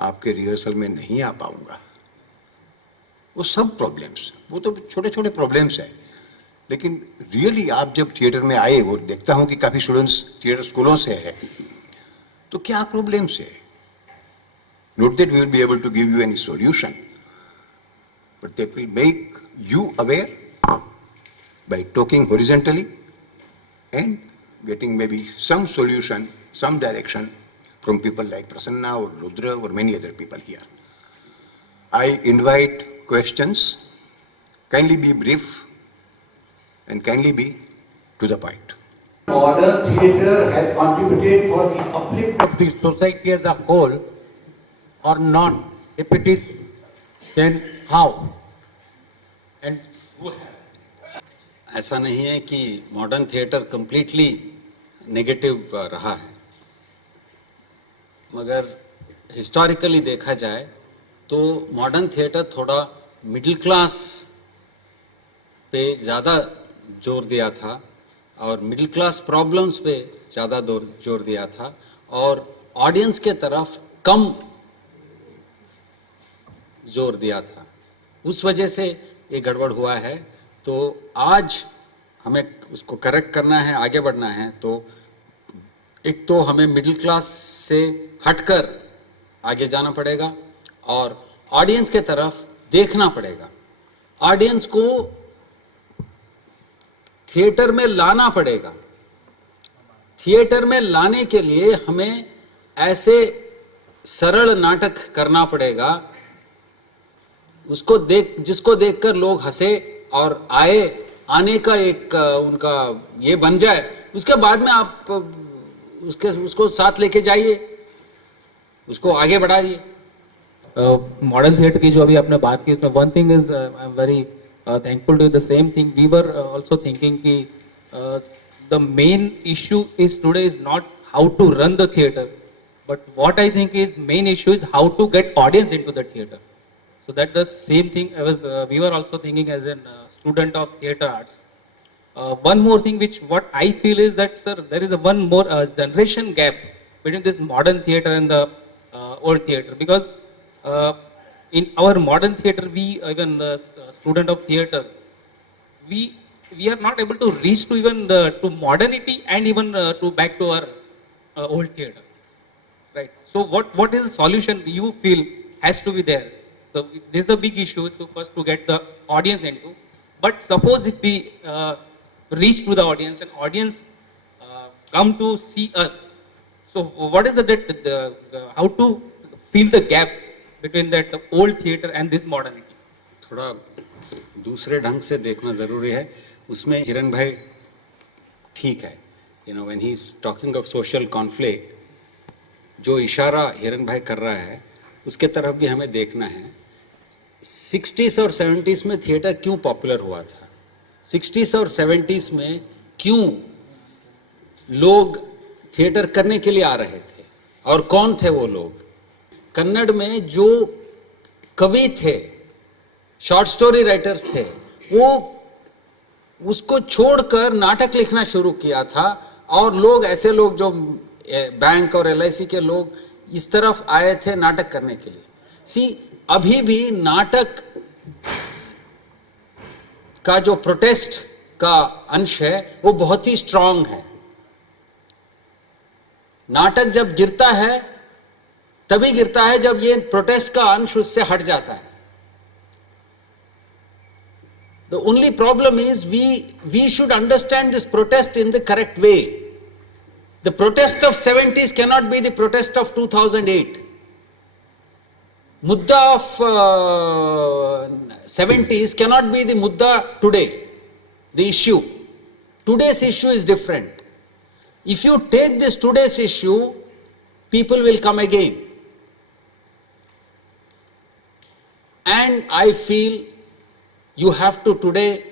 आपके रिहर्सल में नहीं आ पाऊंगा, वो सब प्रॉब्लम्स, वो तो छोटे छोटे प्रॉब्लम्स है। लेकिन रियली आप जब थिएटर में आए, वो देखता हूं कि काफी स्टूडेंट्स थिएटर स्कूलों से है, तो क्या प्रॉब्लम्स है? Not that we will be able to give you any solution, but that will make you aware by talking horizontally and getting maybe some solution, some direction from people like Prasanna or Rudra or many other people here. I invite questions. Kindly be brief and kindly be to the point. Modern theatre has contributed for the uplift of the society as a whole or not? If it is, then how? And who has? ऐसा नहीं है कि modern theatre completely negative रहा है, मगर historically देखा जाए तो मॉडर्न थिएटर थोड़ा मिडिल क्लास पे ज़्यादा जोर दिया था और मिडिल क्लास प्रॉब्लम्स पे ज़्यादा जोर दिया था और ऑडियंस के तरफ कम जोर दिया था। उस वजह से ये गड़बड़ हुआ है। तो आज हमें उसको करेक्ट करना है, आगे बढ़ना है, तो एक तो हमें मिडिल क्लास से हटकर आगे जाना पड़ेगा और ऑडियंस के तरफ देखना पड़ेगा। ऑडियंस को थिएटर में लाना पड़ेगा। थिएटर में लाने के लिए हमें ऐसे सरल नाटक करना पड़ेगा जिसको देखकर लोग हंसे और आने का एक उनका ये बन जाए। उसके बाद में आप उसको साथ लेके जाइए, उसको आगे बढ़ाइए। मॉडर्न थिएटर की जो अभी आपने बात की, इसमें one thing is I am very thankful to the same thing. We were also thinking ki the main issue is today is not how to run the theater, but what I think is main issue is how to get audience into the theater. So that the same thing we were also thinking as a student of theater arts. One more thing which what I feel is that, sir, there is a one more generation gap between this modern theater and the old theater, because in our modern theater, we even the student of theater, we are not able to reach to even to modernity and even to back to our old theater, right? So what is the solution you feel has to be there? So this is the big issue. So first to get the audience into, but suppose if we reach to the audience and audience come to see us, so what is the how to fill the gap between that old theater and this modernity? थोड़ा दूसरे ढंग से देखना ज़रूरी है। उसमें हिरन भाई ठीक है, when he is talking of social conflict, जो इशारा हिरन भाई कर रहा है उसके तरफ भी हमें देखना है। 60s और 70s में थिएटर क्यों पॉपुलर हुआ था? 60s और 70s में क्यों लोग थिएटर करने के लिए आ रहे थे और कौन थे वो लोग? कन्नड़ में जो कवि थे, शॉर्ट स्टोरी राइटर्स थे, वो उसको छोड़कर नाटक लिखना शुरू किया था और लोग ऐसे लोग जो बैंक और LIC के लोग इस तरफ आए थे नाटक करने के लिए। अभी भी नाटक का जो प्रोटेस्ट का अंश है वो बहुत ही स्ट्रांग है। नाटक जब गिरता है तभी गिरता है जब ये प्रोटेस्ट का अंश उससे हट जाता है। The only problem is we should understand this protest in the correct way. The protest of 70s cannot be the protest of 2008. Mudda of 70s cannot be the mudda today, the issue. Today's issue is different. If you take this today's issue, people will come again. And I feel you have to today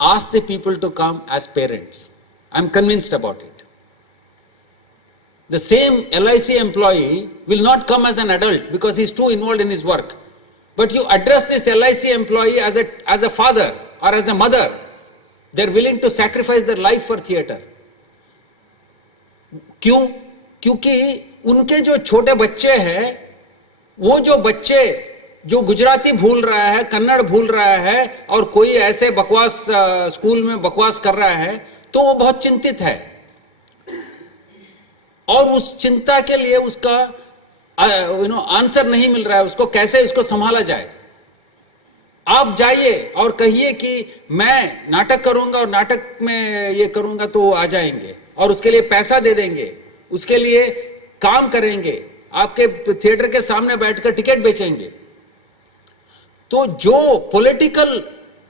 ask the people to come as parents. I'm convinced about it. The same LIC employee will not come as an adult because he's too involved in his work. But you address this LIC employee as a father or as a mother. They're willing to sacrifice their life for theater. क्यों? क्योंकि उनके जो छोटे बच्चे हैं वो जो बच्चे जो गुजराती भूल रहा है, कन्नड़ भूल रहा है और कोई ऐसे बकवास स्कूल में बकवास कर रहा है, तो वो बहुत चिंतित है और उस चिंता के लिए उसका आंसर नहीं मिल रहा है, उसको कैसे इसको संभाला जाए। आप जाइए और कहिए कि मैं नाटक करूंगा और नाटक में ये करूंगा, तो वो आ जाएंगे और उसके लिए पैसा दे देंगे, उसके लिए काम करेंगे, आपके थिएटर के सामने बैठकर टिकट बेचेंगे। तो जो पॉलिटिकल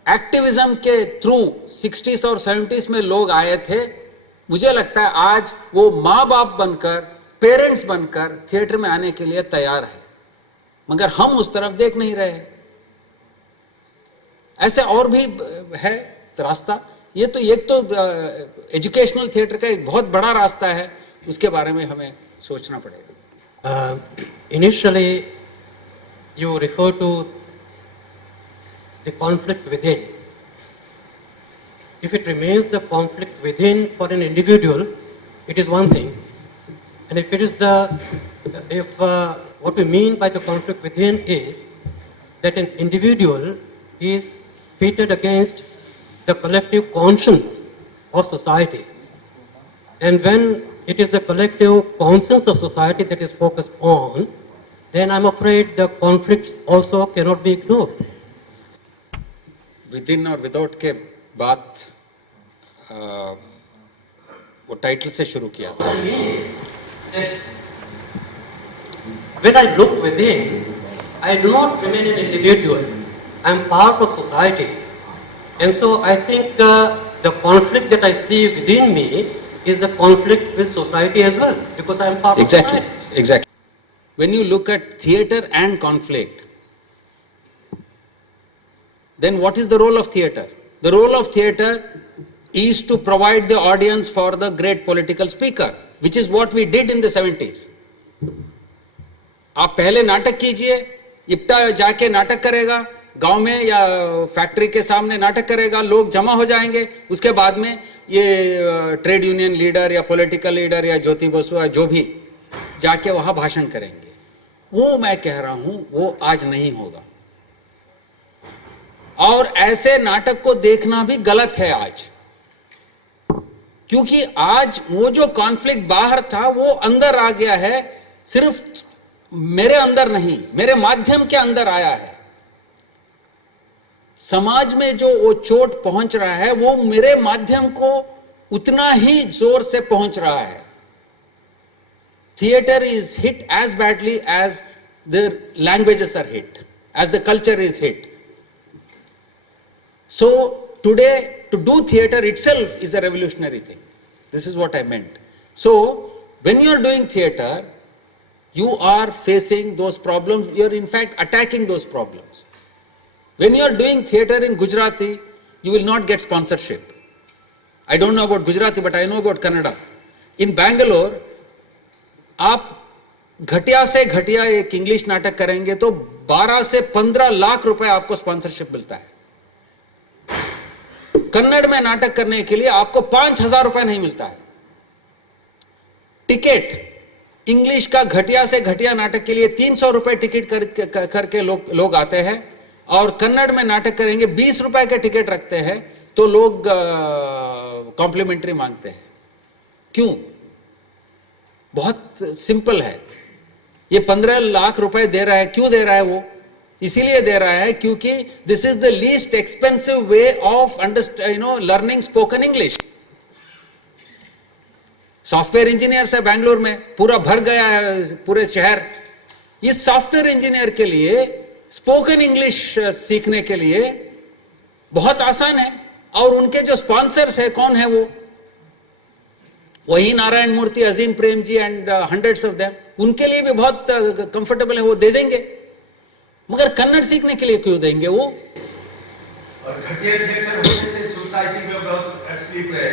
एक्टिविज्म के थ्रू 60s और 70s में लोग आए थे, मुझे लगता है आज वो माँ बाप बनकर, पेरेंट्स बनकर थिएटर में आने के लिए तैयार है, मगर हम उस तरफ देख नहीं रहे। ऐसे और भी है रास्ता। ये तो एक तो एजुकेशनल थिएटर का एक बहुत बड़ा रास्ता है, उसके बारे में हमें सोचना पड़ेगा। Initially, you refer to the conflict within. If it remains the conflict within for an individual, it is one thing. And if it is what we mean by the conflict within is that an individual is pitted against the collective conscience of society. And when it is the collective conscience of society that is focused on, then I'm afraid the conflicts also cannot be ignored. Within और without के बात वो title से शुरू किया था। When I look within, I do not remain an individual. I am part of society. And so I think the conflict that I see within me is the conflict with society as well, because I am part of society. Exactly. When you look at theatre and conflict, then what is the role of theatre? The role of theatre is to provide the audience for the great political speaker, which is what we did in the 70s. आप पहले नाटक कीजिए, इप्टा जाके नाटक करेगा, गांव में या फैक्ट्री के सामने नाटक करेगा, लोग जमा हो जाएंगे, उसके बाद में ये ट्रेड यूनियन लीडर या पॉलिटिकल लीडर या ज्योति बसु या जो भी जाके वहां भाषण करेंगे। वो मैं कह रहा हूं वो आज नहीं होगा, और ऐसे नाटक को देखना भी गलत है आज, क्योंकि आज वो जो कॉन्फ्लिक्ट बाहर था वो अंदर आ गया है, सिर्फ मेरे अंदर नहीं, मेरे माध्यम के अंदर आया है। समाज में जो वो चोट पहुंच रहा है वो मेरे माध्यम को उतना ही जोर से पहुंच रहा है। Theatre is hit as badly as the languages are hit, as the culture is hit. So today to do theatre itself is a revolutionary thing. This is what I meant. So when you are doing theatre, you are facing those problems, you are in fact attacking those problems. When you are doing theatre in Gujarati, you will not get sponsorship. I don't know about Gujarati, but I know about Kannada. In Bangalore, आप घटिया से घटिया एक English नाटक करेंगे तो 12 से 15 लाख रुपए आपको स्पॉन्सरशिप मिलता है। कन्नड़ में नाटक करने के लिए आपको 5,000 रुपए नहीं मिलता है। टिकट इंग्लिश का घटिया से घटिया नाटक के लिए 300 रुपए टिकट करके लोग आते हैं, और कन्नड़ में नाटक करेंगे 20 रुपए के टिकट रखते हैं तो लोग कॉम्प्लीमेंट्री मांगते हैं। क्यों? बहुत सिंपल है। ये 15 लाख रुपए दे रहा है, क्यों दे रहा है? वो इसीलिए दे रहा है क्योंकि this is the least expensive way of learning spoken English. Software engineers है बैंगलोर में, पूरा भर गया है पूरे शहर। इस सॉफ्टवेयर इंजीनियर के लिए स्पोकन इंग्लिश सीखने के लिए बहुत आसान है, और उनके जो स्पॉन्सर्स है कौन है? वो वही नारायण मूर्ति, अजीम Prem ji and hundreds of them. उनके लिए भी बहुत कंफर्टेबल है, वो दे देंगे। मगर कन्नड़ सीखने के लिए क्यों देंगे वो? और घटिया थिएटर होने से सोसाइटी में बहुत असली है।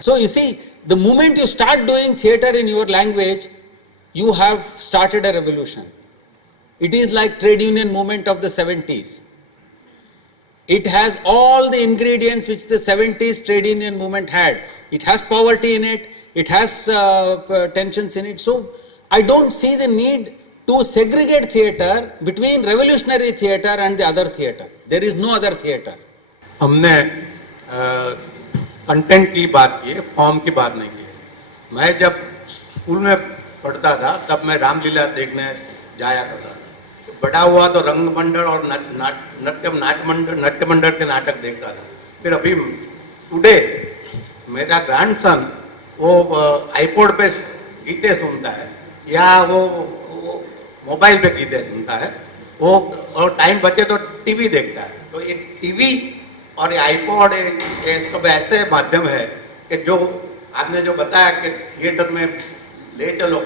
So you see, the moment you start doing theatre in your language, you have started a revolution. It is like trade union movement of the 70s. It has all the ingredients which the 70s trade union movement had. It has poverty in it, it has tensions in it. So I don't see the need to segregate theatre between revolutionary theatre and the other theatre. There is no other theatre. हमने content की बात की है, form की बात नहीं की है। मैं जब स्कूल में पढ़ता था तब मैं रामलीला देखने जाया करता था। बड़ा हुआ तो रंग मंडल और नाट्य मंडल के नाटक देखता था। फिर अभी टुडे मेरा ग्रैंडसन वो आईपॉड पे गीते सुनता है या वो मोबाइल पे गीते सुनता है, वो और टाइम बचे तो टीवी देखता है। तो ये टीवी और ये आईपॉड ये सब ऐसे माध्यम है कि जो आपने जो बताया कि थिएटर में ले चलो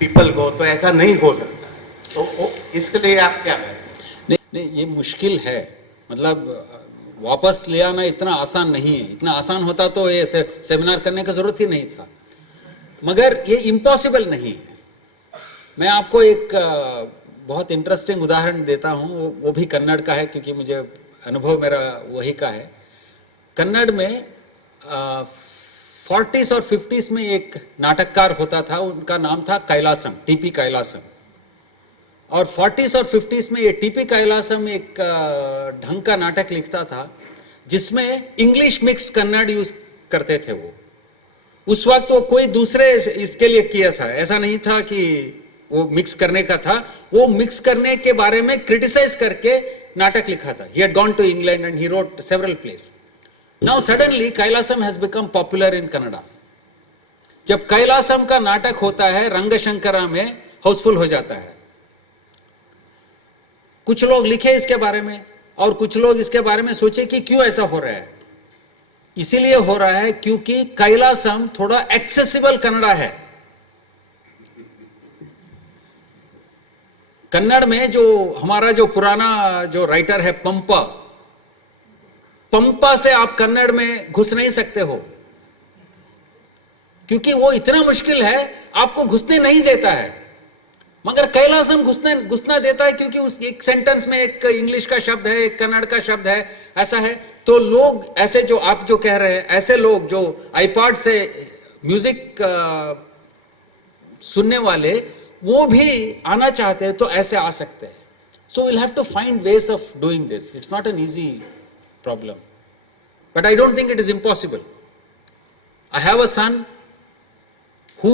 पीपल को, तो ऐसा नहीं हो सकता। तो इसके लिए आप क्या कहें? नहीं, ये मुश्किल है। मतलब वापस ले आना इतना आसान नहीं है। इतना आसान होता तो ये सेमिनार करने की जरूरत ही नहीं था, मगर ये इम्पॉसिबल नहीं है। मैं आपको एक बहुत इंटरेस्टिंग उदाहरण देता हूँ, वो भी कन्नड़ का है, क्योंकि मुझे अनुभव मेरा वही का है। कन्नड़ में 40s और 50s में एक नाटककार होता था, उनका नाम था कैलासम, टीपी कैलासम। और 40s और 50s में ये टीपी कैलासम एक ढंग का नाटक लिखता था जिसमें इंग्लिश मिक्स्ड कन्नड़ यूज करते थे। वो उस वक्त वो कोई दूसरे इसके लिए किया था, ऐसा नहीं था कि वो मिक्स करने का था। वो मिक्स करने के बारे में क्रिटिसाइज करके नाटक लिखा था। He had gone to England and he wrote several plays. Now suddenly Kailasam has become popular in Kannada. जब कैलासम का नाटक होता है रंगशंकरा में, हाउसफुल हो जाता है। कुछ लोग लिखे इसके बारे में और कुछ लोग इसके बारे में सोचे कि क्यों ऐसा हो रहा है। इसीलिए हो रहा है क्योंकि कैलासम थोड़ा एक्सेसिबल कन्नड़ा है। कन्नड़ में जो हमारा जो पुराना जो राइटर है पंपा, पंपा से आप कन्नड़ में घुस नहीं सकते हो, क्योंकि वो इतना मुश्किल है, आपको घुसने नहीं देता है। मगर कैलासम घुसना देता है, क्योंकि उस एक सेंटेंस में एक इंग्लिश का शब्द है, एक कन्नड़ का शब्द है, ऐसा है। तो लोग ऐसे जो आप जो कह रहे हैं, ऐसे लोग जो आईपॉड से म्यूजिक सुनने वाले, वो भी आना चाहते हैं तो ऐसे आ सकते हैं। So will have to find ways of doing this. It's not an easy problem, but I don't think it is impossible. I have a son who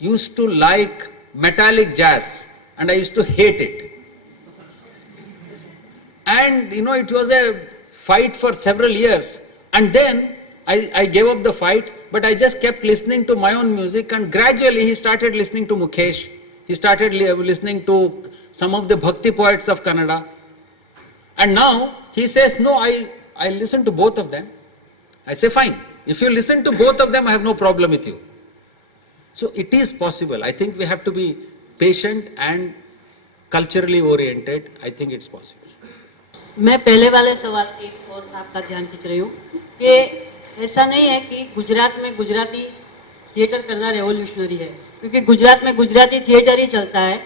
used to like metallic jazz and I used to hate it. And you know, it was a fight for several years, and then I gave up the fight, but I just kept listening to my own music, and gradually he started listening to Mukesh, he started listening to some of the bhakti poets of Kannada, and now he says, no, I listen to both of them. I say, fine, if you listen to both of them, I have no problem with you. So it is possible. I think we have to be patient and culturally oriented. I think it's possible. मैं पहले वाले सवाल की और आपका ध्यान खींच रही हूँ कि ऐसा नहीं है कि गुजरात में गुजराती थिएटर करना रेवोल्यूशनरी है, क्योंकि गुजरात में गुजराती थिएटर ही चलता है,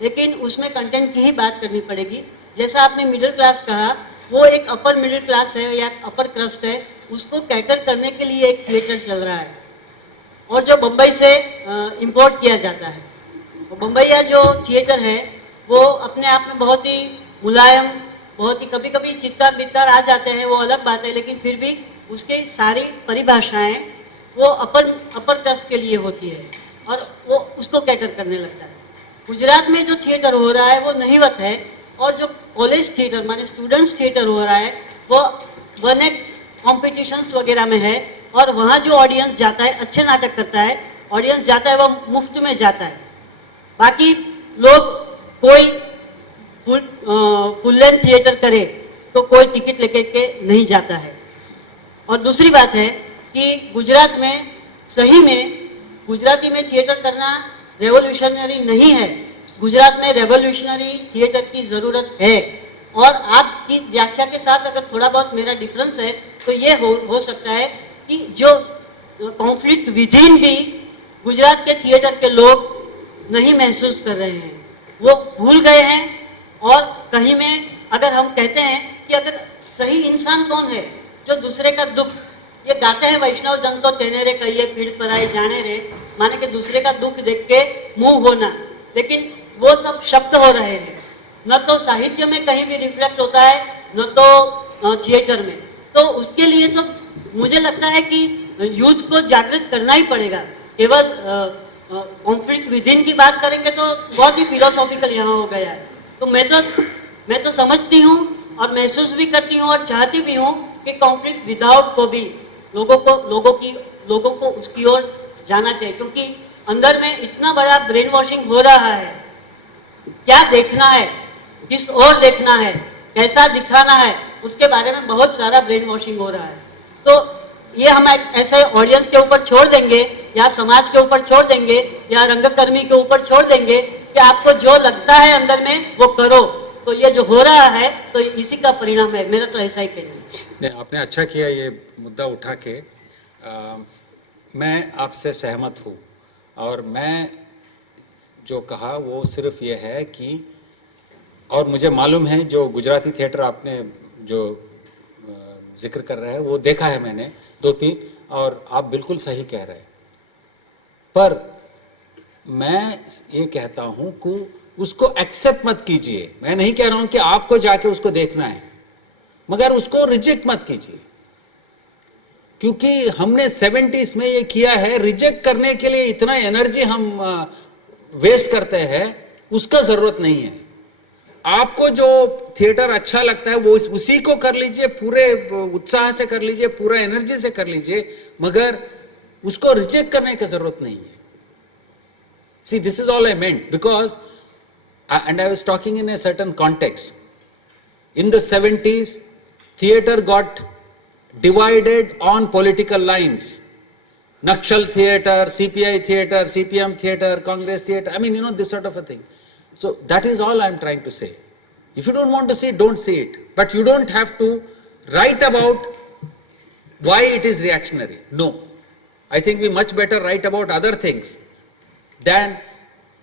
लेकिन उसमें कंटेंट की ही बात करनी पड़ेगी। जैसा आपने मिडिल क्लास कहा, वो एक अपर मिडिल क्लास है या अपर क्रस्ट है, उसको कैटर करने के लिए एक थिएटर चल रहा है, और जो बम्बई से इंपोर्ट किया जाता है। तो बम्बईया जो थिएटर है वो अपने आप में बहुत ही मुलायम, बहुत ही, कभी कभी चित्कार बित्कार आ जाते हैं, वो अलग बात है, लेकिन फिर भी उसकी सारी परिभाषाएं वो अपर क्रस्ट के लिए होती है और वो उसको कैटर करने लगता है। गुजरात में जो थिएटर हो रहा है वो नहीवत है, और जो कॉलेज थिएटर माने स्टूडेंट्स थिएटर हो रहा है वो 1 कॉम्पिटिशन्स वगैरह में है, और वहाँ जो ऑडियंस जाता है, अच्छे नाटक करता है, ऑडियंस जाता है, वो मुफ्त में जाता है। बाकी लोग कोई फुल लेंथ थिएटर करे तो कोई टिकट लेके के नहीं जाता है। और दूसरी बात है कि गुजरात में सही में गुजराती में थिएटर करना रेवोल्यूशनरी नहीं है, गुजरात में रेवोल्यूशनरी थिएटर की ज़रूरत है। और आपकी व्याख्या के साथ अगर थोड़ा बहुत मेरा डिफरेंस है तो ये हो सकता है कि जो कॉन्फ्लिक्ट विदिन भी गुजरात के थिएटर के लोग नहीं महसूस कर रहे हैं, वो भूल गए हैं। और कहीं में अगर हम कहते हैं कि अगर सही इंसान कौन है, जो दूसरे का दुख ये गाते हैं वैष्णव जन तो तेने रे कहिए पीड़ पर आए जाने रे, माने कि दूसरे का दुख देख के मुंह होना, लेकिन वो सब शब्द हो रहे हैं, न तो साहित्य में कहीं भी रिफ्लेक्ट होता है, न तो थिएटर में। तो उसके लिए तो मुझे लगता है कि यूथ को जागृत करना ही पड़ेगा। केवल कॉन्फ्लिक्ट विद इन की बात करेंगे तो बहुत ही फिलोसॉफिकल यहाँ हो गया है। तो मैं तो समझती हूँ और महसूस भी करती हूँ और चाहती भी हूँ कि कॉन्फ्लिक्ट विदाउट को भी लोगों को उसकी ओर जाना चाहिए, क्योंकि अंदर में इतना बड़ा ब्रेन वॉशिंग हो रहा है। क्या देखना है, किस ओर देखना है, कैसा दिखाना है, उसके बारे में बहुत सारा ब्रेन वॉशिंग हो रहा है। तो ये हम ऐसे ऑडियंस के ऊपर छोड़ देंगे या समाज के ऊपर छोड़ देंगे या रंगकर्मी के ऊपर छोड़ देंगे कि आपको जो लगता है अंदर में वो करो। तो ये जो हो रहा है तो इसी का परिणाम है, मेरा तो ऐसा ही कहना है। नहीं, आपने अच्छा किया ये मुद्दा उठा के। मैं आपसे सहमत हूँ और मैं जो कहा वो सिर्फ ये है कि, और मुझे मालूम है जो गुजराती थिएटर आपने जो जिक्र कर रहे हैं वो देखा है मैंने 2-3, और आप बिल्कुल सही कह रहे हैं। पर मैं ये कहता हूँ कि उसको एक्सेप्ट मत कीजिए। मैं नहीं कह रहा हूँ कि आपको जाके उसको देखना है, मगर उसको रिजेक्ट मत कीजिए, क्योंकि हमने 70s में ये किया है। रिजेक्ट करने के लिए इतना एनर्जी हम वेस्ट करते हैं, उसका जरूरत नहीं है। आपको जो थिएटर अच्छा लगता है वो उसी को कर लीजिए, पूरे उत्साह से कर लीजिए, पूरा एनर्जी से कर लीजिए, मगर उसको रिजेक्ट करने की जरूरत नहीं है। See, this is all I meant, because and I was talking in a certain context. In the 70s, theatre got divided on political lines. Nakshal theatre, CPI theatre, CPM theatre, Congress theatre, I mean, you know, this sort of a thing. So that is all I'm trying to say. If you don't want to see it, don't see it. But you don't have to write about why it is reactionary. No. I think we much better write about other things than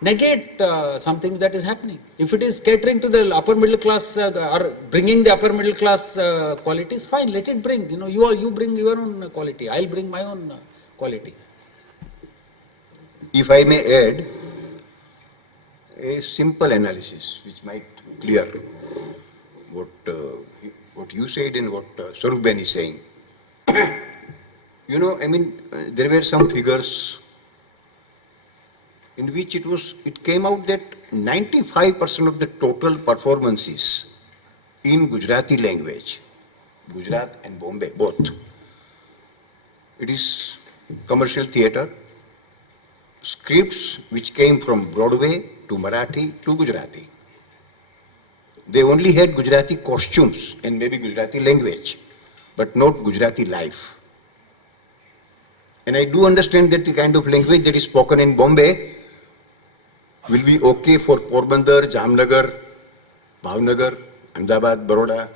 negate something that is happening. If it is catering to the upper middle class or bringing the upper middle class qualities, fine, let it bring. You know, you bring your own quality. I'll bring my own quality. If I may add a simple analysis which might clear what you said and what Swarup Ben is saying. You know, I mean, there were some figures in which it came out that 95% of the total performances in Gujarati language, Gujarat and Bombay both, it is commercial theatre, scripts which came from Broadway to Marathi to Gujarati. They only had Gujarati costumes and maybe Gujarati language, but not Gujarati life. And I do understand that the kind of language that is spoken in Bombay will be okay for Porbandar, Jamnagar, Bhavnagar, Ahmedabad, Baroda.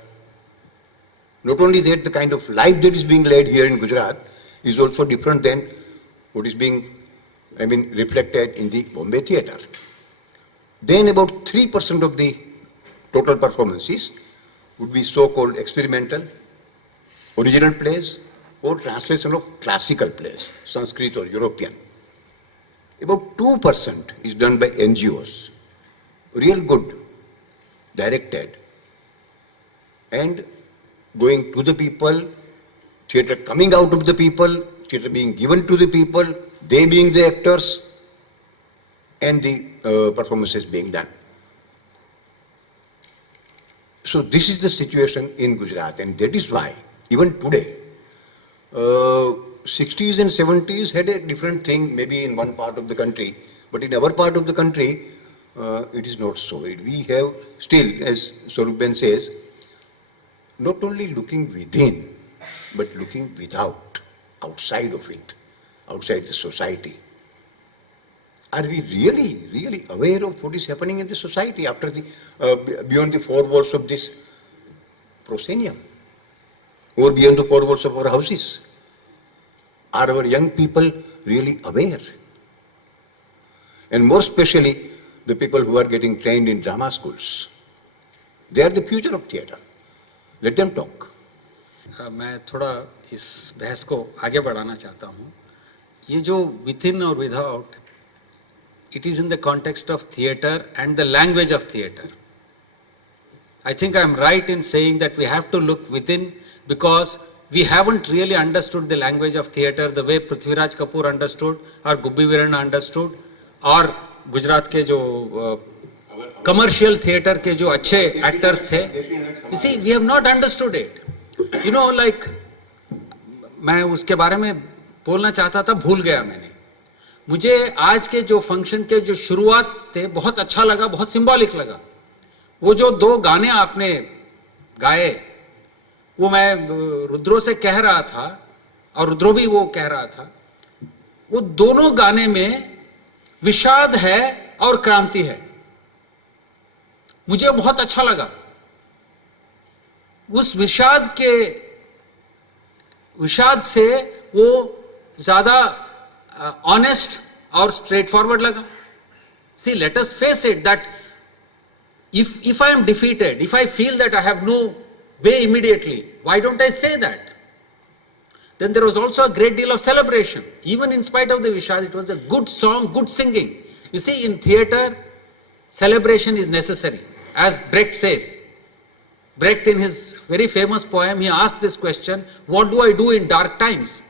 Not only that, the kind of life that is being led here in Gujarat is also different than what is being, reflected in the Bombay theatre. Then about 3% of the total performances would be so-called experimental, original plays, or translation of classical plays, Sanskrit or European. About 2% is done by NGOs, real good, directed, and going to the people, theatre coming out of the people, theatre being given to the people, they being the actors, and the performances being done. So this is the situation in Gujarat, and that is why even today, 60s and 70s had a different thing, maybe in one part of the country, but in our part of the country, it is not so. We have still, as Swarup Ben says, not only looking within, but looking without, outside of it, outside the society. Are we really aware of what is happening in the society after the, beyond the four walls of this proscenium, or beyond the four walls of our houses? Are our young people really aware? And more especially, the people who are getting trained in drama schools. They are the future of theatre. Let them talk. मैं थोड़ा इस बहस को आगे बढ़ाना चाहता हूँ. ये जो विथ इन और without, it is in the context of theatre and the language of theatre. I think I am right in saying that we have to look within, because we haven't really understood the language of theatre the way Prithviraj Kapoor understood, or Gubbi Veerana understood, or Gujarat के जो commercial theatre के जो अच्छे actors थे. You see, we have not understood it. You know, like, मैं उसके बारे में बोलना चाहता था, भूल गया मैंने. मुझे आज के जो फंक्शन के जो शुरुआत थे बहुत अच्छा लगा, बहुत सिंबॉलिक लगा. वो जो 2 गाने आपने गाए, वो मैं रुद्रो से कह रहा था और रुद्रो भी वो कह रहा था, वो दोनों गाने में विषाद है और क्रांति है. मुझे बहुत अच्छा लगा. उस विषाद से वो ज्यादा honest or straightforward laga. See, let us face it that if I am defeated, if I feel that I have no way immediately, why don't I say that? Then there was also a great deal of celebration. Even in spite of the Vishad, it was a good song, good singing. You see, in theatre, celebration is necessary. As Brecht says, Brecht in his very famous poem, he asked this question, what do I do in dark times?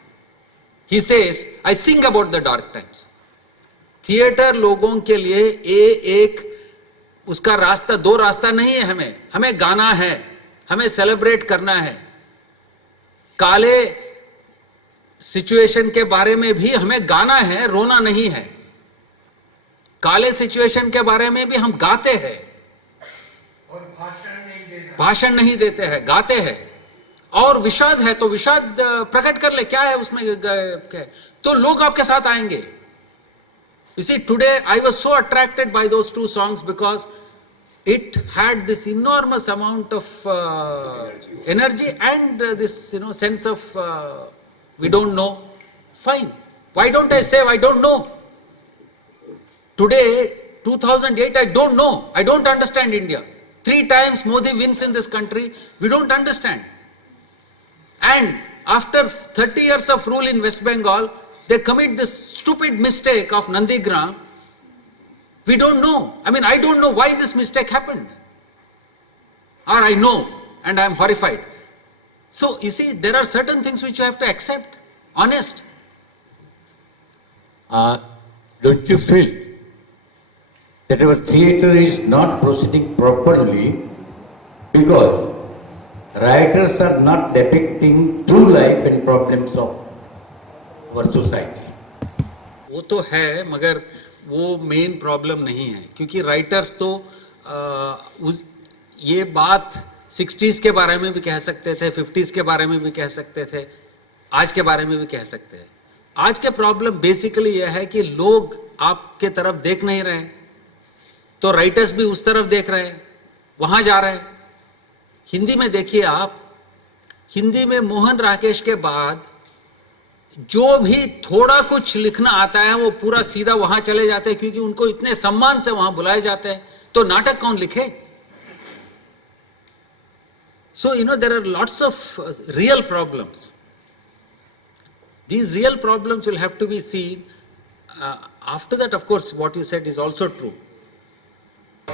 He says, I sing about the dark times. Theatre लोगों के लिए ये एक उसका रास्ता, 2 रास्ता नहीं है. हमें गाना है, हमें सेलिब्रेट करना है. काले सिचुएशन के बारे में भी हमें गाना है, रोना नहीं है. काले सिचुएशन के बारे में भी हम गाते हैं और भाषण नहीं देते हैं, गाते हैं. और विषाद है तो विषाद प्रकट कर ले, क्या है उसमें क्या है? तो लोग आपके साथ आएंगे. You see, today I was so attracted by those 2 songs because it had this enormous amount of energy and this, sense of we don't know. Fine. Why don't I say I don't know? Today, 2008, I don't know. I don't understand India. 3 times Modi wins in this country. We don't understand. And after 30 years of rule in West Bengal, they commit this stupid mistake of Nandigram. We don't know. I mean, I don't know why this mistake happened. Or I know, and I am horrified. So, you see, there are certain things which you have to accept. Honest. Don't you feel that our theatre is not proceeding properly because writers are not depicting true life and problems of our society? वो तो है, मगर वो main problem नहीं है, क्योंकि writers तो ये बात 60s के बारे में भी कह सकते थे, 50s के बारे में भी कह सकते थे, आज के बारे में भी कह सकते हैं. आज के प्रॉब्लम बेसिकली यह है कि लोग आपके तरफ देख नहीं रहे, तो राइटर्स भी उस तरफ देख रहे हैं, वहां जा रहे हैं. हिंदी में देखिए आप, हिंदी में मोहन राकेश के बाद जो भी थोड़ा कुछ लिखना आता है वो पूरा सीधा वहां चले जाते हैं, क्योंकि उनको इतने सम्मान से वहां बुलाए जाते हैं. तो नाटक कौन लिखे? So, there are lots of real problems. These real problems will have to be seen. After that, of course, what you said is also true.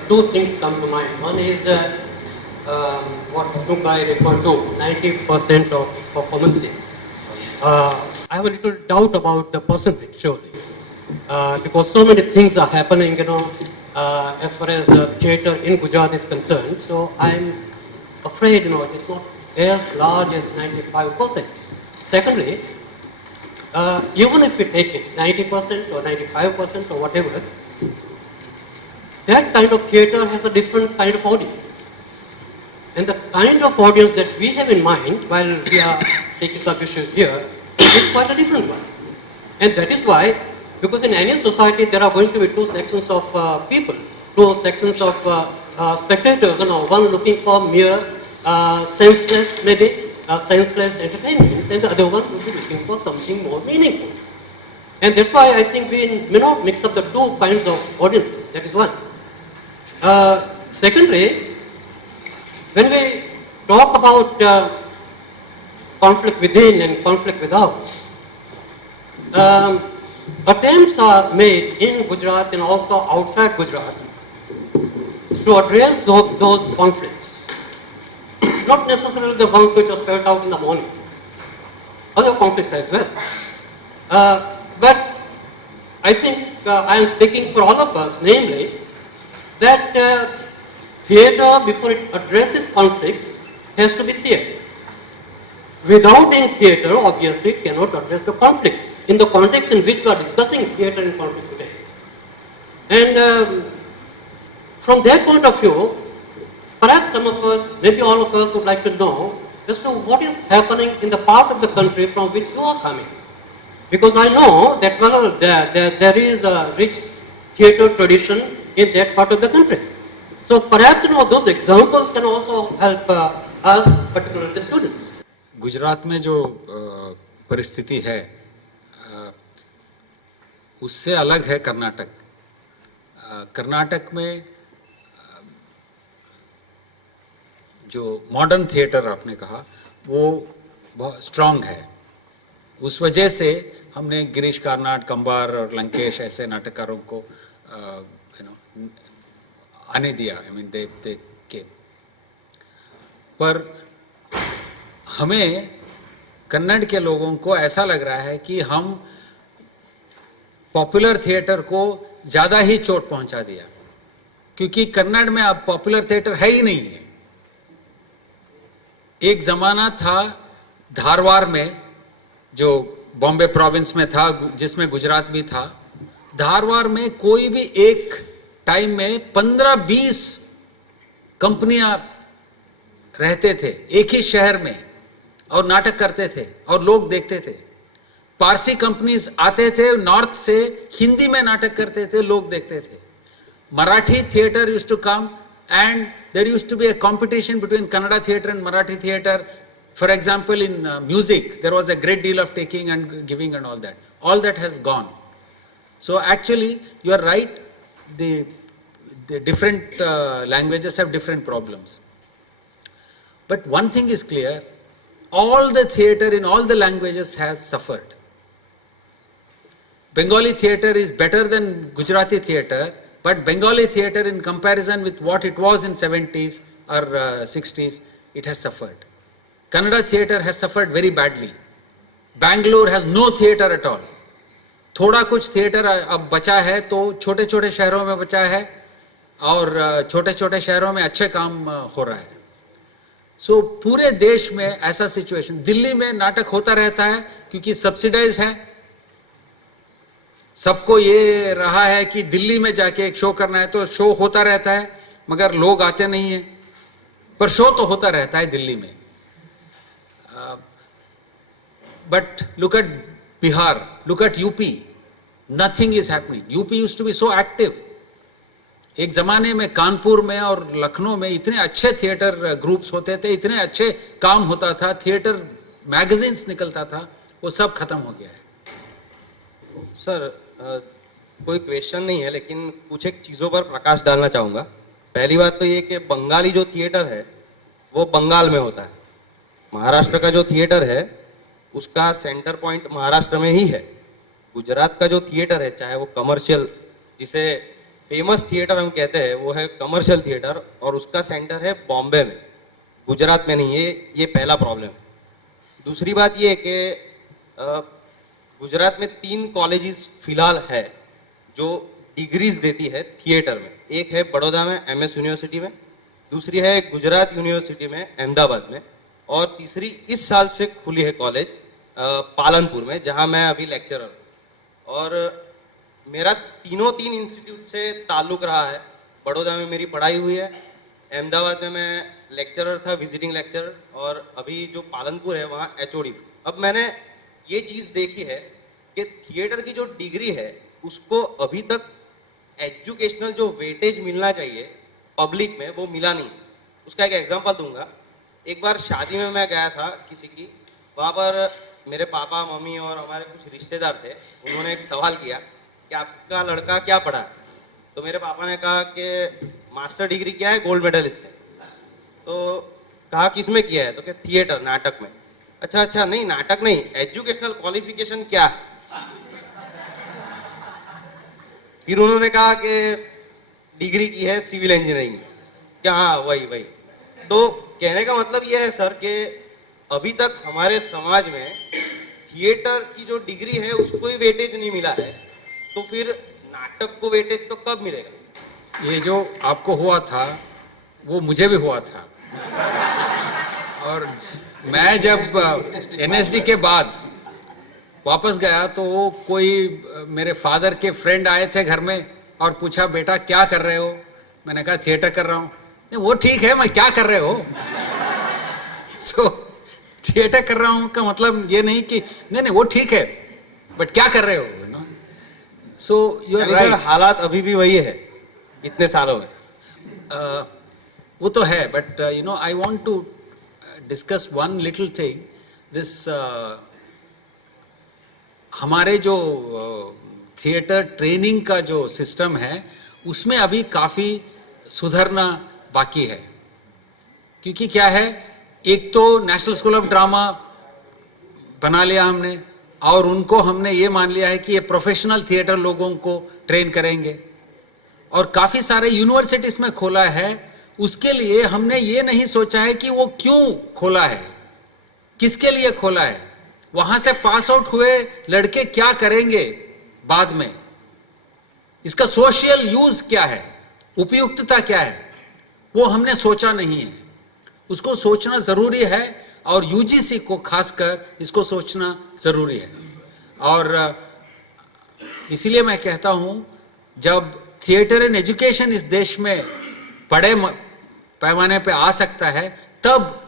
2 things come to mind. One is what Hasmukh Bhai referred to, 90% of performances. I have a little doubt about the percentage, surely. Because so many things are happening, as far as theatre in Gujarat is concerned. So I'm afraid, it's not as large as 95%. Secondly, even if we take it 90% or 95% or whatever, that kind of theatre has a different kind of audience. And the kind of audience that we have in mind while we are taking up issues here is quite a different one. And that is why, because in any society there are going to be 2 sections of people, 2 sections of spectators, one looking for mere senseless, maybe senseless entertainment, and the other one will be looking for something more meaningful. And that's why I think we may not mix up the 2 kinds of audiences. That is one. Secondly, when we talk about conflict within and conflict without. Attempts are made in Gujarat and also outside Gujarat to address those conflicts. Not necessarily the ones which are spelled out in the morning. Other conflicts as well. But I think I am speaking for all of us, namely, that theatre, before it addresses conflicts, has to be theatre. Without being theatre, obviously, it cannot address the conflict in the context in which we are discussing theatre and conflict today. And from that point of view, perhaps some of us, maybe all of us would like to know as to what is happening in the part of the country from which you are coming. Because I know that well, there is a rich theatre tradition in that part of the country. So perhaps those examples can also help us, particularly the students. Gujarat में जो परिस्थिति है उससे अलग है कर्नाटक। कर्नाटक में जो modern theatre आपने कहा वो बहुत स्ट्रांग है। उस वजह से हमने गिरीश कार्नाड, कंबार और लंकेश ऐसे नाटककारों को आने दिया। आई मीन दे केम। पर हमें कन्नड़ के लोगों को ऐसा लग रहा है कि हम पॉपुलर थिएटर को ज़्यादा ही चोट पहुंचा दिया, क्योंकि कन्नड़ में अब पॉपुलर थिएटर है ही नहीं है। एक ज़माना था धारवाड़ में, जो बॉम्बे प्रोविंस में था, जिसमें गुजरात भी था। धारवाड़ में कोई भी एक टाइम में 15-20 कंपनियां रहते थे एक ही शहर में और नाटक करते थे और लोग देखते थे। पारसी कंपनीज आते थे नॉर्थ से, हिंदी में नाटक करते थे, लोग देखते थे। Marathi theatre used to come and there used to be a competition between Kannada theatre and Marathi theatre. For example, in music, there was a great deal of taking and giving and all that. All that has gone. So actually, you are right, the different languages have different problems. But one thing is clear, all the theatre in all the languages has suffered. Bengali theatre is better than Gujarati theatre, but Bengali theatre in comparison with what it was in 70s or 60s, it has suffered. Kannada theatre has suffered very badly. Bangalore has no theatre at all. थोड़ा कुछ theatre अब बचा है तो छोटे छोटे शहरों में बचा है और छोटे छोटे शहरों में अच्छे काम हो रहा है। सो पूरे देश में ऐसा सिचुएशन, दिल्ली में नाटक होता रहता है क्योंकि सब्सिडाइज है। सबको ये रहा है कि दिल्ली में जाके एक शो करना है तो शो होता रहता है, मगर लोग आते नहीं हैं, पर शो तो होता रहता है दिल्ली में। But look at Bihar, look at UP, nothing is happening. UP used to be so active. एक जमाने में कानपुर में और लखनऊ में इतने अच्छे थिएटर ग्रुप्स होते थे, इतने अच्छे काम होता था, थिएटर मैगजीन्स निकलता था, वो सब खत्म हो गया है। सर कोई क्वेश्चन नहीं है, लेकिन कुछ एक चीज़ों पर प्रकाश डालना चाहूँगा। पहली बात तो ये कि बंगाली जो थिएटर है वो बंगाल में होता है। महाराष्ट्र का जो थिएटर है उसका सेंटर पॉइंट महाराष्ट्र में ही है। गुजरात का जो थिएटर है, चाहे वो कमर्शियल, जिसे फेमस थिएटर हम कहते हैं, वो है कमर्शियल थिएटर और उसका सेंटर है बॉम्बे में, गुजरात में नहीं। ये पहला प्रॉब्लम। दूसरी बात ये है कि गुजरात में 3 कॉलेजेस फिलहाल है जो डिग्रीज देती है थिएटर में। एक है बड़ौदा में MS यूनिवर्सिटी में, दूसरी है गुजरात यूनिवर्सिटी में अहमदाबाद में, और तीसरी इस साल से खुली है कॉलेज पालनपुर में, जहां मैं अभी लेक्चरर हूँ। और मेरा तीनों 3 इंस्टीट्यूट से ताल्लुक रहा है। बड़ौदा में मेरी पढ़ाई हुई है, अहमदाबाद में मैं लेक्चरर था, विजिटिंग लेक्चरर, और अभी जो पालनपुर है वहाँ HOD। अब मैंने ये चीज़ देखी है कि थिएटर की जो डिग्री है उसको अभी तक एजुकेशनल जो वेटेज मिलना चाहिए पब्लिक में, वो मिला नहीं। उसका एक एग्जांपल दूंगा। एक बार शादी में मैं गया था किसी की, वहाँ पर मेरे पापा मम्मी और हमारे कुछ रिश्तेदार थे। उन्होंने एक सवाल किया कि आपका लड़का क्या पढ़ा है? तो मेरे पापा ने कहा कि मास्टर डिग्री किया है, गोल्ड मेडलिस्ट है। तो कहा किस में किया है? तो क्या थिएटर, नाटक में। अच्छा अच्छा, नहीं नाटक नहीं, एजुकेशनल क्वालिफिकेशन क्या है? फिर उन्होंने कहा कि डिग्री की है सिविल इंजीनियरिंग। क्या? हाँ वही वही। तो कहने का मतलब यह है सर कि अभी तक हमारे समाज में थिएटर की जो डिग्री है उसको ही वेटेज नहीं मिला है, तो फिर नाटक को वेटेज तो कब मिलेगा? ये जो आपको हुआ था वो मुझे भी हुआ था। और मैं जब एनएसडी के बाद वापस गया तो कोई मेरे फादर के फ्रेंड आए थे घर में और पूछा, बेटा क्या कर रहे हो? मैंने कहा थिएटर कर रहा हूँ। नहीं वो ठीक है, मैं क्या कर रहे हो? सो थिएटर कर रहा हूँ का मतलब ये नहीं कि नहीं वो ठीक है, बट क्या कर रहे हो, you know? So you are right. हालात अभी भी वही है इतने सालों में। वो तो है, but you know I want to discuss one little thing. This हमारे जो थिएटर ट्रेनिंग का जो सिस्टम है उसमें अभी काफ़ी सुधरना बाकी है। क्योंकि क्या है, एक तो नेशनल स्कूल ऑफ ड्रामा बना लिया हमने और उनको हमने ये मान लिया है कि ये प्रोफेशनल थिएटर लोगों को ट्रेन करेंगे, और काफ़ी सारे यूनिवर्सिटीज़ में खोला है। उसके लिए हमने ये नहीं सोचा है कि वो क्यों खोला है, किसके लिए खोला है, वहां से पास आउट हुए लड़के क्या करेंगे बाद में, इसका सोशल यूज क्या है, उपयुक्तता क्या है, वो हमने सोचा नहीं है। उसको सोचना जरूरी है और यूजीसी को खासकर इसको सोचना जरूरी है। और इसीलिए मैं कहता हूं, जब थिएटर एंड एजुकेशन इस देश में बड़े पैमाने पे आ सकता है तब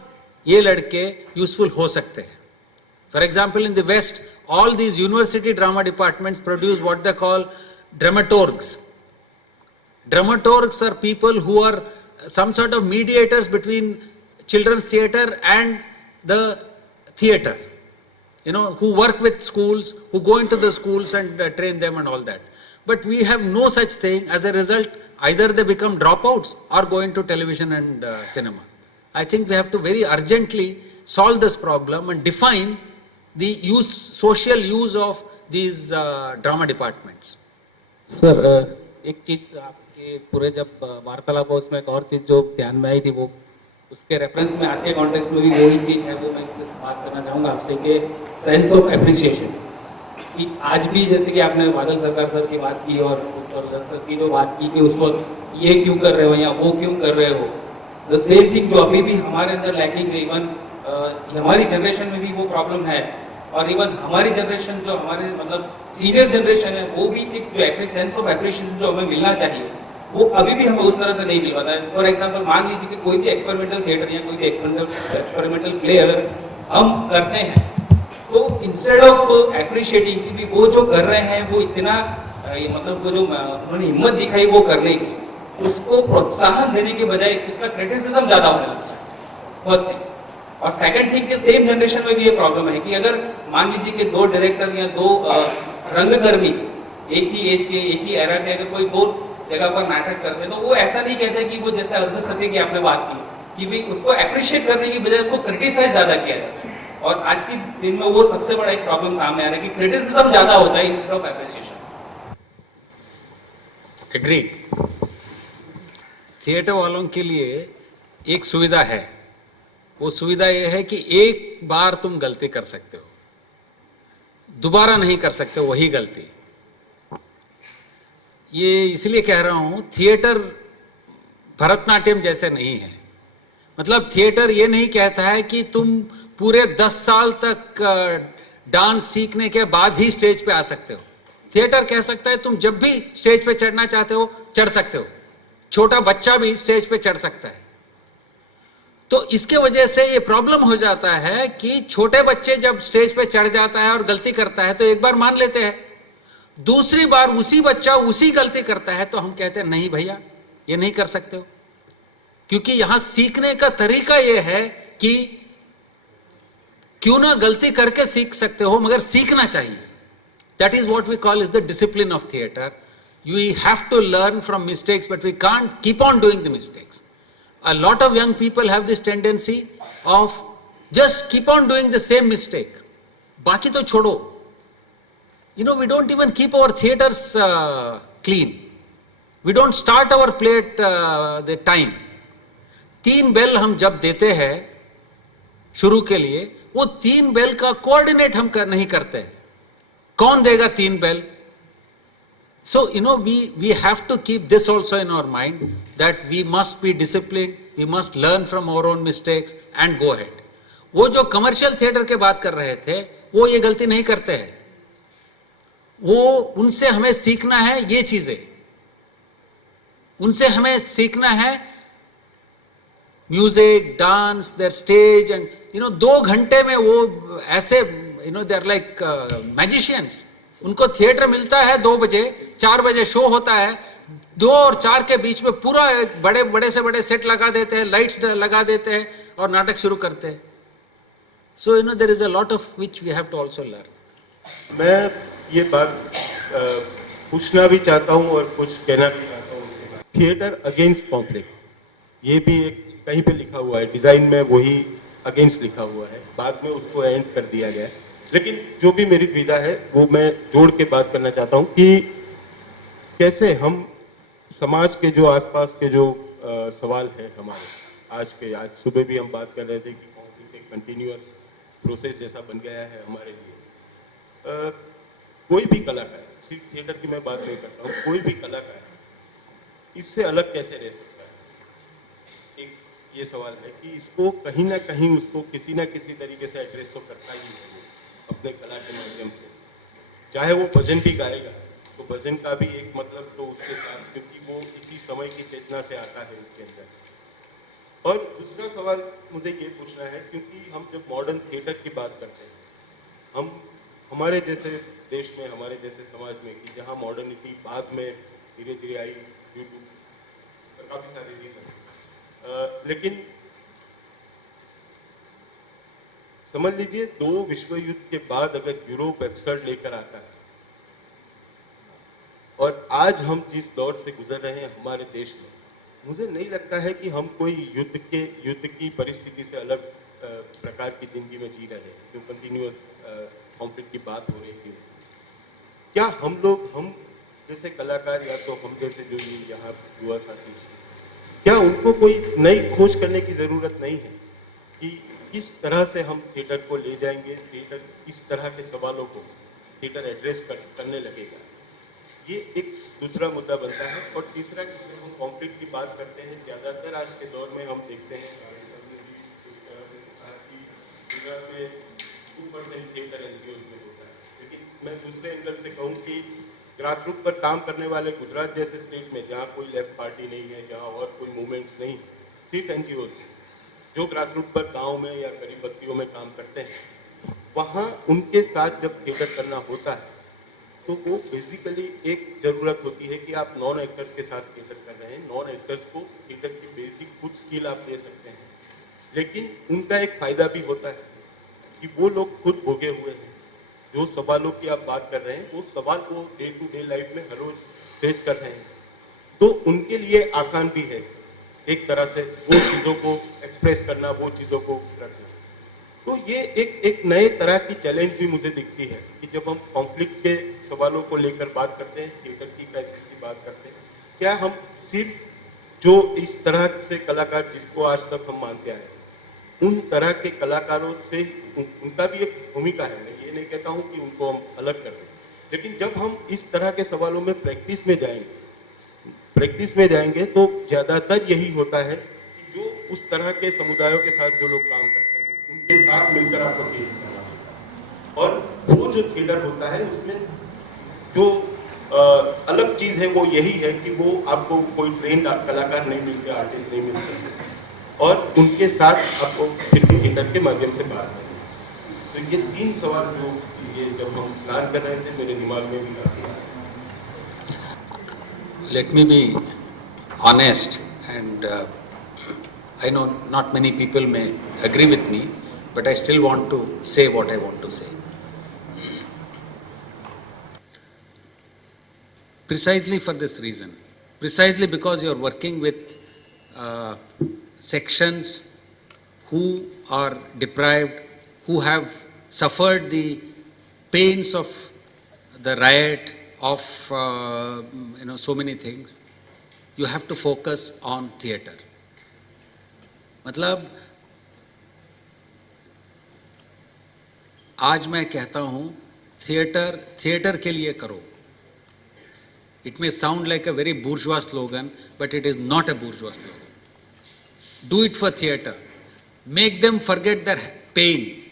ये लड़के यूजफुल हो सकते हैं। For example, in the West, all these university drama departments produce what they call dramaturgs. Dramaturgs are people who are some sort of mediators between children's theatre and the theatre. You know, who work with schools, who go into the schools and train them and all that. But we have no such thing. As a result, either they become dropouts or go into television and cinema. I think we have to very urgently solve this problem and define the social use of these drama departments. Sir एक चीज आपके पूरे जब वार्तालाप हो उसमें एक और चीज जो ध्यान में आई थी, वो उसके रेफरेंस में आज के कॉन्टेक्स्ट में भी वही चीज है, वो मैं जिस बात करना चाहूँगा आपसे कि सेंस ऑफ एप्रिसिएशन। कि आज भी जैसे कि आपने बादल सरकार सर की बात की और सर की जो बात की कि उसको ये क्यों कर रहे हो या वो क्यों कर रहे हो, द सेम थिंग जो अभी भी हमारे अंदर लैकिंग है। इवन हमारी जनरेशन में भी वो प्रॉब्लम है, और इवन हमारी जनरेशन जो हमारे मतलब सीनियर जनरेशन है वो भी एक जो सेंस ऑफ एप्रिसिएशन जो हमें मिलना चाहिए वो अभी भी हमें उस तरह से नहीं मिल पाता है। फॉर एग्जांपल मान लीजिए कि कोई भी एक्सपेरिमेंटल थिएटर या कोई भी एक्सपेरिमेंटल प्ले अगर हम करते हैं तो इंस्टेड ऑफ एप्रिशिएटिंग कि वो जो कर रहे हैं वो इतना मतलब वो जो उन्होंने हिम्मत दिखाई वो करने की, उसको प्रोत्साहन देने के बजाय इसका क्रिटिसिज्म ज्यादा होने लगता है, फर्स्ट थिंग। और सेकंड थिंग कि सेम जनरेशन में भी ये प्रॉब्लम है कि अगर मान लीजिए कि दो डायरेक्टर या दो रंगकर्मी एक ही एज के एक ही एरा के अगर कोई दो जगह पर नाटक करते हैं तो वो ऐसा नहीं कहते कि वो जैसे अर्ध सत्य की आपने बात की कि भी उसको अप्रिशिएट करने की बजाय उसको क्रिटिसाइज ज्यादा किया जाता है। और आज के दिन में वो सबसे बड़ा एक प्रॉब्लम सामने आ रहा है कि क्रिटिसिज्म ज्यादा होता है instead of appreciation. Agreed. Theatre वालों के लिए एक सुविधा है, वो सुविधा ये है कि एक बार तुम गलती कर सकते हो, दोबारा नहीं कर सकते वही गलती। ये इसलिए कह रहा हूं, थिएटर भरतनाट्यम जैसे नहीं है। मतलब थिएटर ये नहीं कहता है कि तुम पूरे 10 साल तक डांस सीखने के बाद ही स्टेज पे आ सकते हो। थिएटर कह सकता है तुम जब भी स्टेज पे चढ़ना चाहते हो चढ़ सकते हो, छोटा बच्चा भी स्टेज पे चढ़ सकता है। तो इसके वजह से ये प्रॉब्लम हो जाता है कि छोटे बच्चे जब स्टेज पे चढ़ जाता है और गलती करता है तो एक बार मान लेते हैं, दूसरी बार उसी बच्चा उसी गलती करता है तो हम कहते हैं नहीं भैया ये नहीं कर सकते हो। क्योंकि यहां सीखने का तरीका यह है कि क्यों ना गलती करके सीख सकते हो मगर सीखना चाहिए। That is what we call is the discipline of theatre. You have to learn from mistakes, but we can't keep on doing the mistakes. A lot of young people have this tendency of Just keep on doing the same mistake. बाकी तो छोड़ो. You know, we don't even keep our theaters clean. We don't start our play at the time. 3 bell हम जब देते हैं शुरू के लिए, वो 3 बेल का कोऑर्डिनेट हम नहीं करते हैं. कौन देगा 3 bell? So, you know, we have to keep this also in our mind, that we must be disciplined, we must learn from our own mistakes and go ahead. वो जो कमर्शियल थिएटर के बात कर रहे थे, वो ये गलती नहीं करते हैं. वो उनसे हमें सीखना है ये चीजें. उनसे हमें सीखना है music, dance, their stage and 2 घंटे में वो ऐसे दे आर लाइक मैजिशियंस. उनको थिएटर मिलता है 2 बजे, 4 बजे शो होता है, 2 और 4 के बीच में पूरा एक बड़े से बड़े सेट लगा देते हैं, लाइट्स लगा देते हैं और नाटक शुरू करते हैं. So there is a lot of which we have to also learn. मैं ये बात पूछना भी चाहता हूँ और कुछ कहना भी चाहता हूँ. थिएटर अगेंस्ट कॉन्फ्लिक्ट, ये भी एक कहीं पे लिखा हुआ है, डिजाइन में वही अगेंस्ट लिखा हुआ है, बाद में उसको एंड कर दिया गया है. लेकिन जो भी मेरी दुविधा है वो मैं जोड़ के बात करना चाहता हूँ कि कैसे हम समाज के जो आसपास के जो सवाल है हमारे, आज सुबह भी हम बात कर रहे थे कि कॉन्फ्लिक्ट एक कंटिन्यूअस प्रोसेस जैसा बन गया है हमारे लिए. कोई भी कलाकार, सिर्फ थिएटर की मैं बात नहीं करता हूँ, कोई भी कलाकार इससे अलग कैसे रह सकता है? एक ये सवाल है कि इसको कहीं ना कहीं उसको किसी ना किसी तरीके से एड्रेस तो करना ही है अपने कला के माध्यम से. चाहे वो भजन भी गाएगा तो भजन का भी एक मतलब तो उसके साथ, क्योंकि वो इसी समय की चेतना से आता है उसके अंदर. और दूसरा सवाल मुझे ये पूछना है, क्योंकि हम जब मॉडर्न थिएटर की बात करते हैं, हम हमारे जैसे देश में, हमारे जैसे समाज में, कि जहाँ मॉडर्निटी बाद में धीरे धीरे आई ड्यू टू काफ़ी सारे रीजन, लेकिन समझ लीजिए 2 विश्व युद्ध के बाद अगर यूरोप एब्सर्ड लेकर आता है और आज हम जिस दौर से गुजर रहे हैं हमारे देश में, मुझे नहीं लगता है कि हम कोई युद्ध की परिस्थिति से अलग प्रकार की जिंदगी में जी रहे हैं, जो कंटिन्यूअस कॉन्फ्लिक्ट की बात हो रही थी. क्या हम जैसे कलाकार, या तो हम जैसे जो यहाँ युवा साथी, क्या उनको कोई नई खोज करने की जरूरत नहीं है कि किस तरह से हम थिएटर को ले जाएंगे, थिएटर किस तरह के सवालों को थिएटर एड्रेस करने लगेगा? ये एक दूसरा मुद्दा बनता है. और तीसरा, जब हम कॉन्फ्लिक्ट की बात करते हैं, ज़्यादातर आज के दौर में हम देखते हैं गुजरात में 2% थिएटर एनजीओ में होता है. लेकिन मैं दूसरे एंगल से कहूँ कि ग्रास रूट पर काम करने वाले गुजरात जैसे स्टेट में, जहाँ कोई लेफ्ट पार्टी नहीं है, जहाँ और कोई मूवमेंट्स नहीं, सिर्फ एनजीओ जो ग्रास रूट पर गाँव में या गरीब बस्तियों में काम करते हैं, वहाँ उनके साथ जब थिएटर करना होता है तो वो बेसिकली एक ज़रूरत होती है कि आप नॉन एक्टर्स के साथ थिएटर कर रहे हैं. नॉन एक्टर्स को थिएटर की बेसिक कुछ स्किल आप दे सकते हैं, लेकिन उनका एक फ़ायदा भी होता है कि वो लोग खुद भोगे हुए हैं. जो सवालों की आप बात कर रहे हैं, वो सवाल वो डे टू डे लाइफ में हर रोज फेस कर रहे हैं, तो उनके लिए आसान भी है एक तरह से वो चीज़ों को एक्सप्रेस करना, वो चीज़ों को रखना. तो ये एक नए तरह की चैलेंज भी मुझे दिखती है कि जब हम कॉन्फ्लिक्ट के सवालों को लेकर बात करते हैं, थिएटर की क्राइसिस की बात करते हैं, क्या हम सिर्फ जो इस तरह से कलाकार जिसको आज तक हम मानते आए, उन तरह के कलाकारों से उनका भी एक भूमिका है. मैं ये नहीं कहता हूँ कि उनको हम अलग कर दें, लेकिन जब हम इस तरह के सवालों में प्रैक्टिस में जाएंगे तो ज़्यादातर यही होता है कि जो उस तरह के समुदायों के साथ जो लोग काम करते हैं, उनके साथ मिलकर आपको थिएटर करना होता है. और वो जो थिएटर होता है उसमें जो अलग चीज़ है वो यही है कि वो आपको कोई ट्रेंड कलाकार नहीं मिलते, आर्टिस्ट नहीं मिलते, और उनके साथ आपको फिर भी थिएटर के माध्यम से बात करनी. तो ये 3 सवाल जो ये जब हम प्लान कर रहे थे मेरे दिमाग में भी काफी आए. Let me be honest, and I know not many people may agree with me, but I still want to say what I want to say. Precisely for this reason, precisely because you are working with sections who are deprived, who have suffered the pains of the riot, of so many things. You have to focus on theatre. मतलब आज मैं कहता हूँ theatre के लिए करो. It may sound like a very bourgeois slogan, but it is not a bourgeois slogan. Do it for theatre. Make them forget their pain.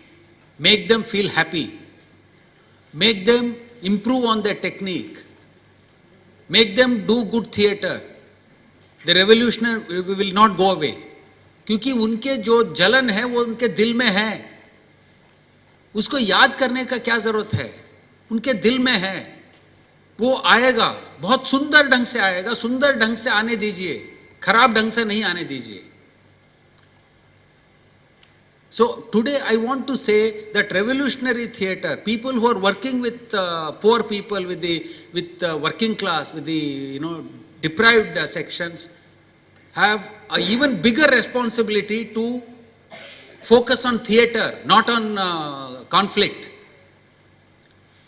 Make them feel happy. Make them improve on their technique. Make them do good theatre. The revolution will not go away. क्योंकि उनके जो जलन है वो उनके दिल में है. उसको याद करने का क्या जरूरत है? उनके दिल में है. वो आएगा, बहुत सुंदर ढंग से आएगा. सुंदर ढंग से आने दीजिए, खराब ढंग से नहीं आने दीजिए. So today I want to say that revolutionary theatre, people who are working with poor people, with the working class, with the deprived sections, have an even bigger responsibility to focus on theatre, not on conflict.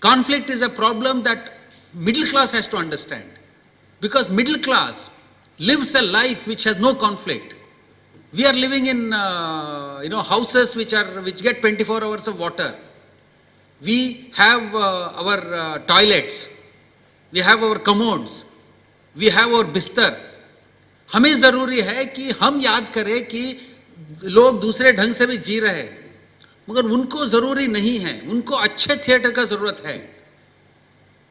Conflict is a problem that middle class has to understand, because middle class lives a life which has no conflict. We are living in houses which get 24 hours of water. We have our toilets, we have our commodes, we have our बिस्तर. हमें ज़रूरी है कि हम याद करें कि लोग दूसरे ढंग से भी जी रहे हैं, मगर उनको ज़रूरी नहीं है. उनको अच्छे थिएटर का ज़रूरत है.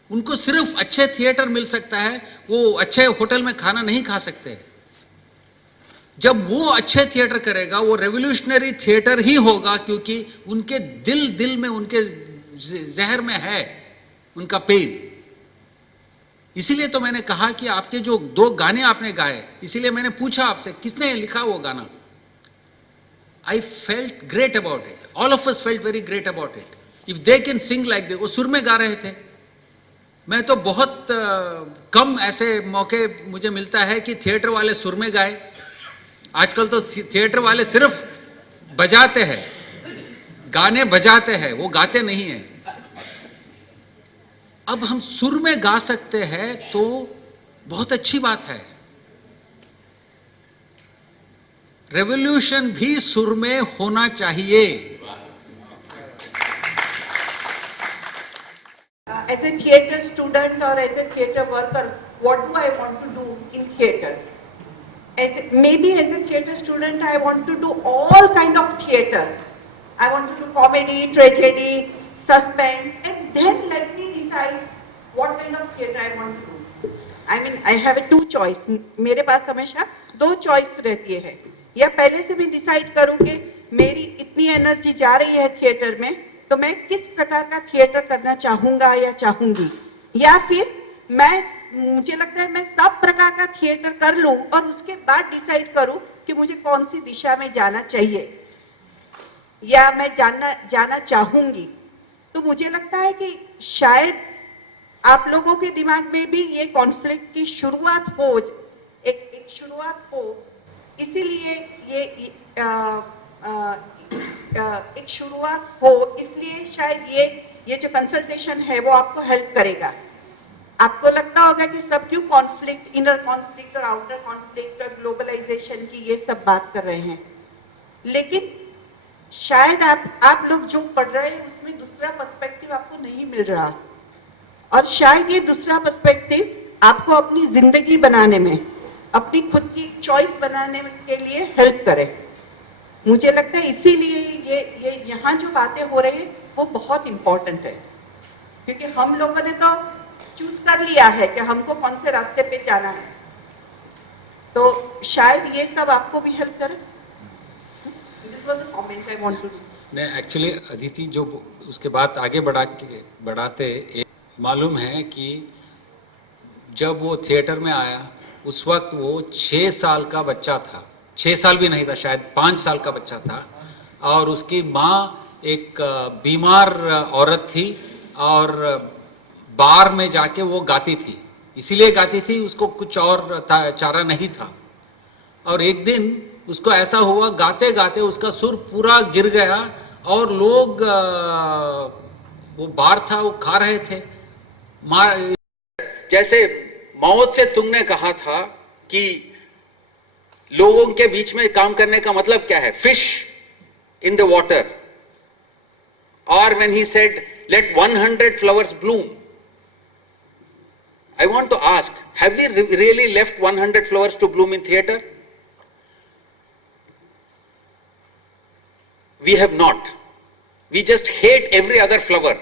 उनको सिर्फ अच्छे थिएटर मिल सकता है, वो अच्छे होटल में खाना नहीं खा सकते. जब वो अच्छे थिएटर करेगा, वो रेवोल्यूशनरी थिएटर ही होगा, क्योंकि उनके दिल में, उनके जहर में है उनका पेन. इसीलिए तो मैंने कहा कि आपके जो 2 गाने आपने गाए, इसीलिए मैंने पूछा आपसे किसने लिखा वो गाना. I felt great about it. All of us felt very great about it. If they can sing like this, वो सुर में गा रहे थे. मैं तो बहुत कम ऐसे मौके मुझे मिलता है कि थिएटर वाले सुर में गाए. आजकल तो थिएटर वाले सिर्फ बजाते हैं, गाने बजाते हैं, वो गाते नहीं हैं. अब हम सुर में गा सकते हैं तो बहुत अच्छी बात है. रेवोल्यूशन भी सुर में होना चाहिए. As a theatre student or as a theatre worker, what do I want to do in theatre? Maybe as a theatre student, I want to do all kind of theatre. I want to do comedy, tragedy, suspense, and then let me decide what kind of theatre I want to do. I mean, I have a 2 choice. मेरे पास हमेशा 2 choice रहती है. या पहले से मैं decide करूँ कि मेरी इतनी एनर्जी जा रही है थिएटर में, तो मैं किस प्रकार का थिएटर करना चाहूँगा या चाहूँगी, या फिर मुझे लगता है मैं सब प्रकार का थिएटर कर लूं और उसके बाद डिसाइड करूं कि मुझे कौन सी दिशा में जाना चाहिए या मैं जाना चाहूंगी. तो मुझे लगता है कि शायद आप लोगों के दिमाग में भी ये कॉन्फ्लिक्ट की शुरुआत हो, एक शुरुआत हो, इसीलिए एक शुरुआत हो, इसलिए शायद ये जो कंसल्टेशन है वो आपको हेल्प करेगा. आपको लगता होगा कि सब क्यों कॉन्फ्लिक्ट, इनर कॉन्फ्लिक्ट और आउटर कॉन्फ्लिक्ट और ग्लोबलाइजेशन की ये सब बात कर रहे हैं, लेकिन शायद आप लोग जो पढ़ रहे हैं उसमें दूसरा पर्सपेक्टिव आपको नहीं मिल रहा, और शायद ये दूसरा पर्सपेक्टिव आपको अपनी जिंदगी बनाने में, अपनी खुद की चॉइस बनाने के लिए हेल्प करे. मुझे लगता है इसीलिए ये यहाँ जो बातें हो रही है वो बहुत इम्पोर्टेंट है, क्योंकि हम लोगों ने तो चूज कर लिया है कि हमको कौन से रास्ते पे जाना है, तो शायद ये सब आपको भी हेल्प करे. This was the comment I want to do. नहीं, एक्चुअली अदिति जो उसके बाद आगे बढ़ाते मालूम है कि जब वो थिएटर में आया उस वक्त वो 6 साल का बच्चा था. 6 साल भी नहीं था, शायद 5 साल का बच्चा था, और उसकी माँ एक बीमार औरत थी और बार में जाके वो गाती थी. इसीलिए गाती थी, उसको कुछ और चारा नहीं था. और एक दिन उसको ऐसा हुआ, गाते गाते उसका सुर पूरा गिर गया और लोग वो बार था वो खा रहे थे। जैसे मौत से तुमने कहा था कि लोगों के बीच में काम करने का मतलब क्या है, फिश इन द वाटर, और when he said let 100 flowers bloom, I want to ask, have we really left 100 flowers to bloom in theatre? We have not. We just hate every other flower.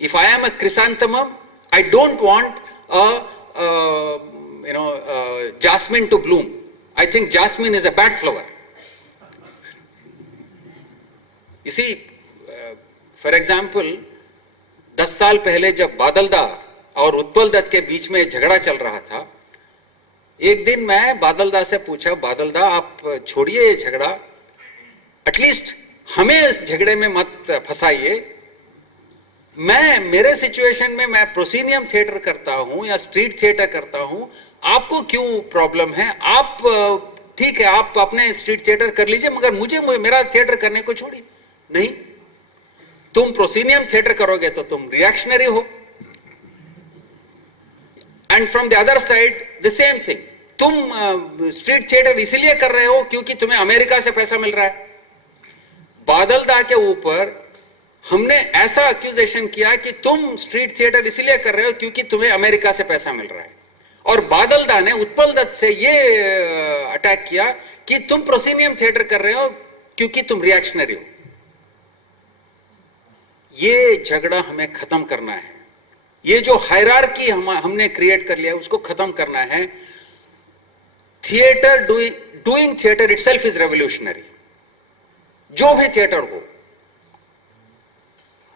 If I am a chrysanthemum, I don't want a jasmine to bloom. I think jasmine is a bad flower. You see, for example, 10 साल पहले जब बादल दा और उत्पल दत्त के बीच में झगड़ा चल रहा था, एक दिन मैं बादल दा से पूछा, बादल दा आप छोड़िए ये झगड़ा, एटलीस्ट हमें इस झगड़े में मत फंसाइए। मेरे सिचुएशन में मैं प्रोसीनियम थिएटर करता हूं या स्ट्रीट थिएटर करता हूं, आपको क्यों प्रॉब्लम है? आप ठीक है, आप अपने स्ट्रीट थिएटर कर लीजिए, मगर मुझे मेरा थिएटर करने को छोड़िए। नहीं, तुम प्रोसीनियम थिएटर करोगे तो तुम रिएक्शनरी हो, and from the other side the same thing, तुम स्ट्रीट थिएटर इसलिए कर रहे हो क्योंकि तुम्हें अमेरिका से पैसा मिल रहा है। बादल दा के ऊपर हमने ऐसा एक्यूजेशन किया कि तुम स्ट्रीट थिएटर इसलिए कर रहे हो क्योंकि तुम्हें अमेरिका से पैसा मिल रहा है, और बादल दा ने उत्पल दत्त से ये अटैक किया कि तुम प्रोसीनियम थिएटर कर रहे हो क्योंकि तुम रिएक्शनरी हो। ये झगड़ा हमें खत्म करना है। ये जो हायरार्की हमने क्रिएट कर लिया है उसको खत्म करना है। Theatre doing theatre itself is revolutionary. जो भी थिएटर हो,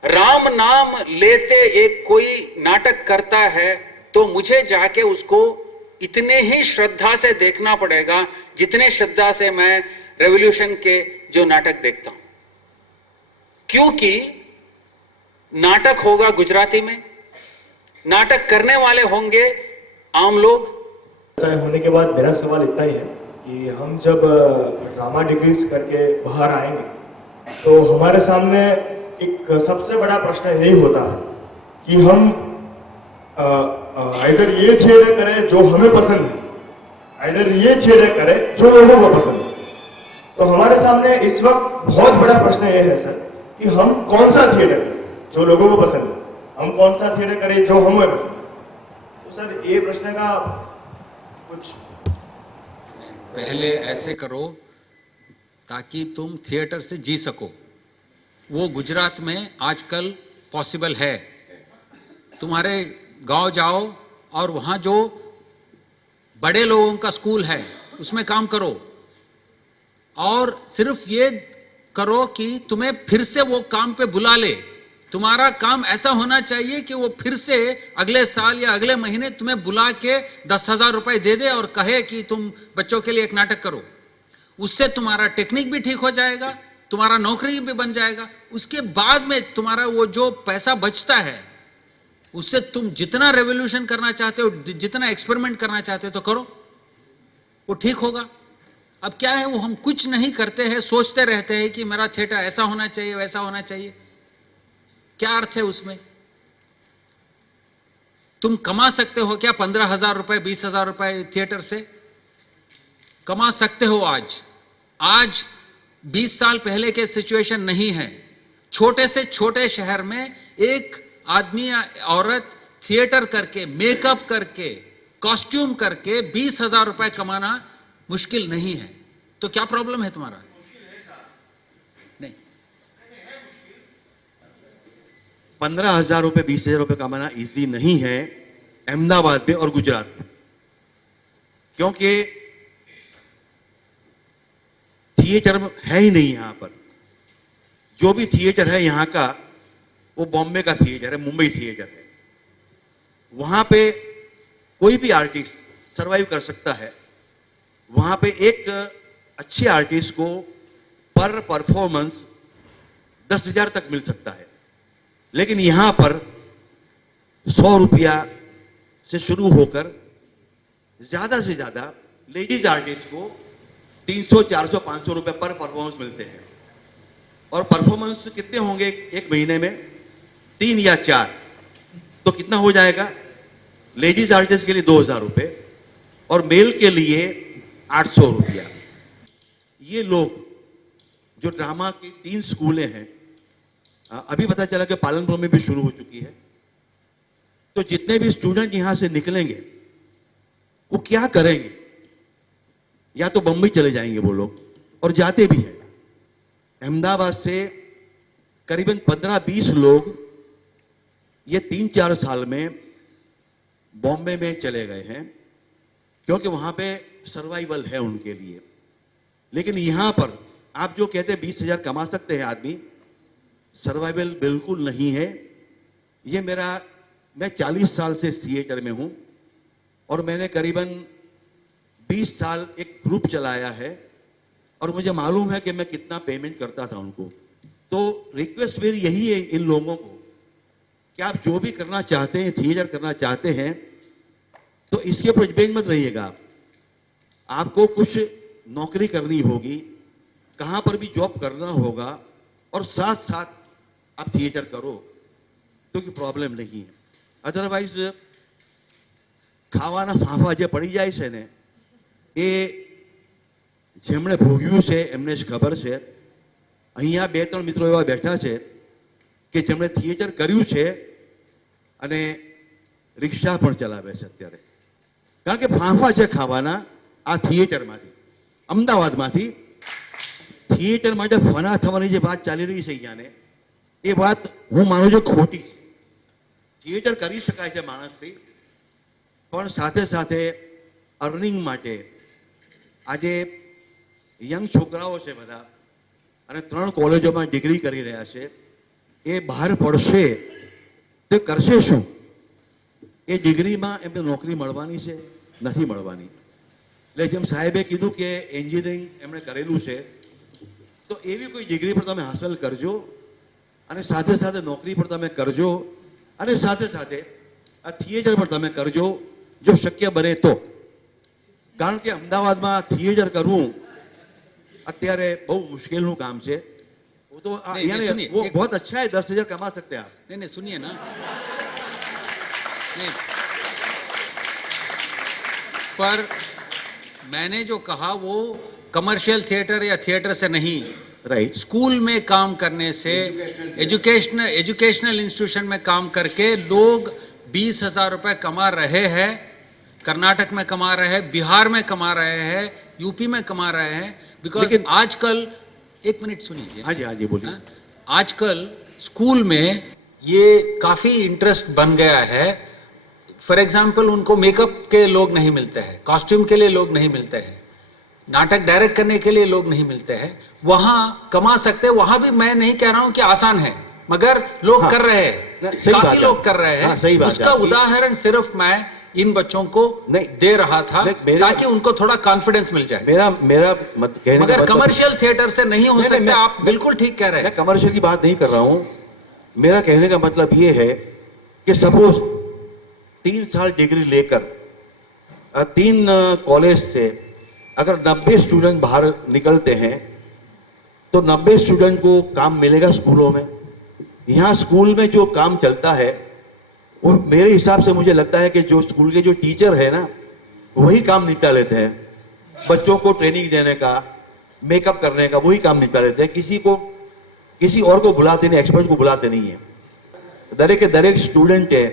राम नाम लेते एक कोई नाटक करता है तो मुझे जाके उसको इतने ही श्रद्धा से देखना पड़ेगा जितने श्रद्धा से मैं रेवोल्यूशन के जो नाटक देखता हूं, क्योंकि नाटक होगा गुजराती में, नाटक करने वाले होंगे आम लोग। होने के बाद मेरा सवाल इतना ही है कि हम जब ड्रामा डिग्रीज करके बाहर आएंगे तो हमारे सामने एक सबसे बड़ा प्रश्न यही होता है कि हम इधर ये थिएटर करें जो हमें पसंद है, इधर ये थिएटर करें जो लोगों को पसंद है। तो हमारे सामने इस वक्त बहुत बड़ा प्रश्न ये है सर कि हम कौन सा थिएटर करें जो लोगों को पसंद है, हम कौन सा थिएटर करें जो हमें पसंद है। तो सर ये प्रश्न का कुछ पहले ऐसे करो ताकि तुम थिएटर से जी सको। वो गुजरात में आजकल पॉसिबल है। तुम्हारे गांव जाओ और वहां जो बड़े लोगों का स्कूल है उसमें काम करो, और सिर्फ ये करो कि तुम्हें फिर से वो काम पे बुला ले। तुम्हारा काम ऐसा होना चाहिए कि वो फिर से अगले साल या अगले महीने तुम्हें बुला के 10,000 रुपए दे दे और कहे कि तुम बच्चों के लिए एक नाटक करो। उससे तुम्हारा टेक्निक भी ठीक हो जाएगा, तुम्हारा नौकरी भी बन जाएगा। उसके बाद में तुम्हारा वो जो पैसा बचता है उससे तुम जितना रेवोल्यूशन करना चाहते हो, जितना एक्सपेरिमेंट करना चाहते हो तो करो, वो ठीक होगा। अब क्या है, वो हम कुछ नहीं करते हैं, सोचते रहते हैं कि मेरा थिएटर ऐसा होना चाहिए वैसा होना चाहिए। क्या अर्थ है उसमें? तुम कमा सकते हो क्या 15,000 रुपए 20,000 रुपए थिएटर से? कमा सकते हो आज 20 साल पहले के सिचुएशन नहीं है। छोटे से छोटे शहर में एक आदमी या औरत थिएटर करके, मेकअप करके, कॉस्ट्यूम करके 20,000 रुपए कमाना मुश्किल नहीं है। तो क्या प्रॉब्लम है तुम्हारा? नहीं, 15,000 रुपए 20,000 रुपए कमाना इजी नहीं है अहमदाबाद में और गुजरात में, क्योंकि थिएटर है ही नहीं यहां पर। जो भी थिएटर है यहां का वो बॉम्बे का थिएटर है, मुंबई थिएटर है। वहां पे कोई भी आर्टिस्ट सरवाइव कर सकता है। वहां पे एक अच्छे आर्टिस्ट को पर परफॉर्मेंस 10,000 तक मिल सकता है, लेकिन यहां पर 100 रुपया से शुरू होकर ज्यादा से ज्यादा लेडीज आर्टिस्ट को 300, 400, 500 रुपए पर परफॉर्मेंस मिलते हैं। और परफॉर्मेंस कितने होंगे एक महीने में? 3 या 4। तो कितना हो जाएगा? लेडीज आर्टिस्ट के लिए 2000 रुपए और मेल के लिए 800 रुपया। ये लोग जो ड्रामा की 3 स्कूलें हैं, अभी पता चला कि पालनपुर में भी शुरू हो चुकी है। तो जितने भी स्टूडेंट यहां से निकलेंगे वो क्या करेंगे? या तो बम्बई चले जाएंगे वो लोग, और जाते भी हैं। अहमदाबाद से करीबन 15-20 लोग ये 3-4 साल में बॉम्बे में चले गए हैं, क्योंकि वहां पे सर्वाइवल है उनके लिए। लेकिन यहां पर आप जो कहते हैं 20,000 कमा सकते हैं आदमी, सर्वाइवल बिल्कुल नहीं है। ये मैं 40 साल से इस थिएटर में हूं और मैंने करीबन 20 साल एक ग्रुप चलाया है और मुझे मालूम है कि मैं कितना पेमेंट करता था उनको। तो रिक्वेस्ट मेरी यही है इन लोगों को कि आप जो भी करना चाहते हैं, थिएटर करना चाहते हैं, तो इसके ऊपर डिपेंड मत रहिएगा। आपको कुछ नौकरी करनी होगी, कहां पर भी जॉब करना होगा और साथ साथ आप थिएटर करो तो कोई प्रॉब्लम नहीं है। अदरवाइज ખાવાના ફાંફા જે પડી જાય છે ને, એ જેમણે ભોગ્યું છે એમને જ ખબર છે। અહીંયા 2-3 મિત્રો એવા બેઠા છે કે જેમણે થિયેટર કર્યું છે અને રિક્ષા પણ ચલાવે છે અત્યારે, કારણ કે ફાંફા છે ખાવાના આ થિયેટરમાંથી, અમદાવાદમાંથી। થિયેટર માટે ફના થવાની જે વાત ચાલી રહી છે અહીંયાને, એ વાત હું માનું છું ખોટી છે। થિયેટર કરી શકાય છે માણસથી, પણ સાથે સાથે અર્નિંગ માટે આજે યંગ છોકરાઓ છે બધા અને 3 કોલેજોમાં ડિગ્રી કરી રહ્યા છે, એ બહાર પડશે તો કરશે શું? એ ડિગ્રીમાં એમને નોકરી મળવાની છે? નથી મળવાની। એટલે જેમ સાહેબે કીધું કે એન્જિનિયરિંગ એમણે કરેલું છે, તો એવી કોઈ ડિગ્રી પર તમે હાંસલ કરજો અને સાથે સાથે નોકરી પર તમે કરજો અને સાથે સાથે આ થિયેટર પર તમે કરજો જો શક્ય બને તો। કારણ કે અમદાવાદમાં થિયેટર કરવું અત્યારે બહુ મુશ્કેલનું કામ છે। वो तो यानी वो बहुत अच्छा है, 10,000 कमा सकते हैं आप। नहीं सुनिए ना, नहीं, पर मैंने जो कहा वो कमर्शियल थिएटर या थिएटर से नहीं, राइट, स्कूल में काम करने से, एजुकेशनल इंस्टीट्यूशन में काम करके लोग 20,000 रुपए कमा रहे हैं। कर्नाटक में कमा रहे हैं, बिहार में कमा रहे हैं, यूपी में कमा रहे हैं। बिकॉज आजकल, 1 मिनट सुनिए। हाँ जी, हाँ जी, बोलिए। आजकल स्कूल में ये काफी इंटरेस्ट बन गया है। फॉर एग्जाम्पल उनको मेकअप के लोग नहीं मिलते हैं, कॉस्ट्यूम के लिए लोग नहीं मिलते हैं, नाटक डायरेक्ट करने के लिए लोग नहीं मिलते हैं। वहां कमा सकते हैं। वहां भी मैं नहीं कह रहा हूं कि आसान है, मगर लोग कर रहे हैं, काफी लोग कर रहे हैं। उसका उदाहरण सिर्फ मैं इन बच्चों को दे रहा था ताकि उनको थोड़ा कॉन्फिडेंस मिल जाए। मेरा मगर कमर्शियल थिएटर से नहीं हो सकता। आप बिल्कुल ठीक कह रहे हैं। मैं कमर्शियल की बात नहीं कर रहा हूं। मेरा कहने का मतलब ये है कि सपोज 3 साल डिग्री लेकर 3 कॉलेज से अगर 90 स्टूडेंट बाहर निकलते हैं तो 90 स्टूडेंट को काम मिलेगा स्कूलों में। यहाँ स्कूल में जो काम चलता है वो मेरे हिसाब से मुझे लगता है कि जो स्कूल के जो टीचर है ना, वही काम निपटा लेते हैं। बच्चों को ट्रेनिंग देने का, मेकअप करने का वही काम निपटा लेते हैं। किसी और को बुलाते नहीं, एक्सपर्ट को बुलाते नहीं है। दरेक स्टूडेंट है